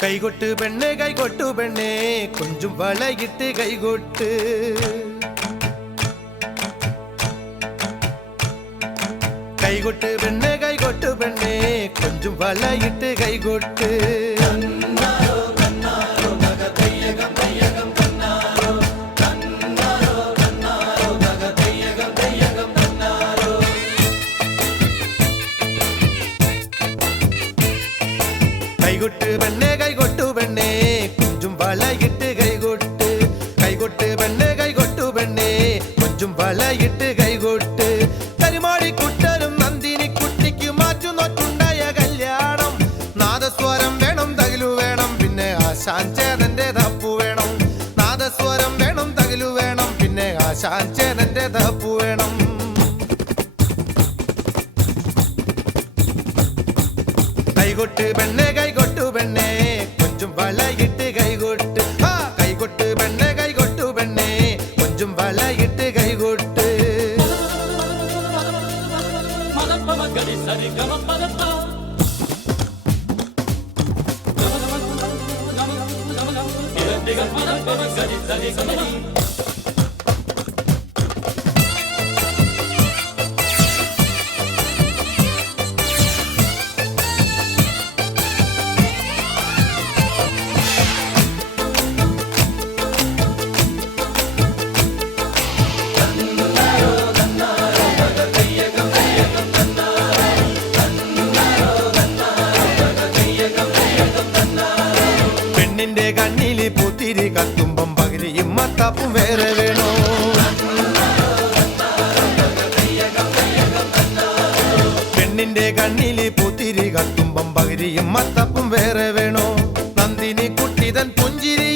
കൈകൊട്ട് പെണ്ണേ കൈകൊട്ടു പെണ്ണേ കൊഞ്ചും വളയിട്ട് കൈകൊട്ട് കൈകൊട്ട് പെണ്ണേ കൈകൊട്ടു പെണ്ണേ കൊഞ്ചും വളയിട്ട് കൈകൊട്ട് കൈകൊട്ട് പെണ്ണേ കൈകൊട്ടു പെണ്ണേ കൊഞ്ചും വളയിട്ട് കൈകൊട്ട് കൈകൊട്ട് പെണ്ണേ കൈകൊട്ടു പെണ്ണേ കൊഞ്ചും വളയിട്ട് കൈകൊട്ട് കരിമാടിക്കുട്ടനും നന്ദിനി കുട്ടിക്ക് മാറ്റുന്നൊറ്റുണ്ടായ കല്യാണം നാദസ്വരം വേണം തകിലു വേണം പിന്നെ ആശാൻചേതന്റെ തപ്പു വേണം നാദസ്വരം വേണം തകിലു വേണം പിന്നെ ആശാൻചേതന്റെ തപ്പു വേണം കൈകൊട്ട് പെണ്ണേ കൈകൊട്ടു പെണ്ണേ കൊഞ്ചും വളയിട്ട് കൈകൊട്ട് കൈകൊട്ട് പെണ്ണേ കൈകൊട്ടു പെണ്ണേ കൊഞ്ചും വളയിട്ട് കൈകൊട്ട് പെണ്ണിന്റെ കണ്ണില് പൂത്തിരി കത്തുമ്പം പകിരിയും മത്താപ്പും വേറെ വേണോ പെണ്ണിന്റെ കണ്ണില് പൂത്തിരി കത്തുമ്പം പകിരിയും മത്താപ്പും വേറെ വേണോ നന്ദിനി കുട്ടിതൻ പുഞ്ചിരി